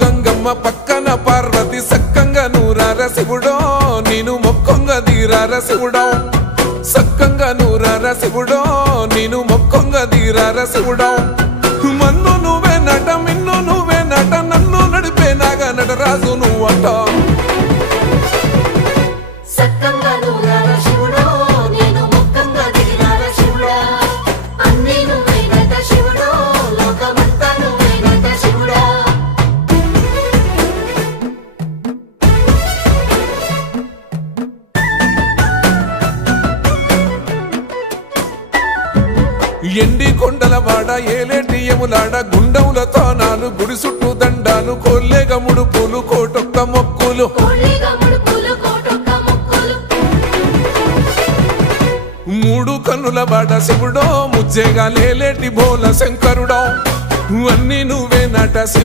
గంగమ్మ పక్కన పార్వతి సక్కంగా నూరార శివుడో నేను మొక్కంగా దీరార శివుడో సక్కంగా నూరార శివుడో నేను మొక్కంగా దీరార శివుడో మన్ను నువ్వే నట మిన్ను నువ్వే నట నన్ను నడిపే నాగా నటరాజు నువ్వట ఎండి కొండల వాడ ఏలేటి యములాడ గుండములతో నాలు గుడి చుట్టూ దండాలు కోల్లేగ ముడుపులు కోటొక్క మొక్కులు మూడు కన్నుల వాడ శివుడో ముజ్జేగా లేలేటి బోల శంకరుడో అన్నీ నువ్వే నట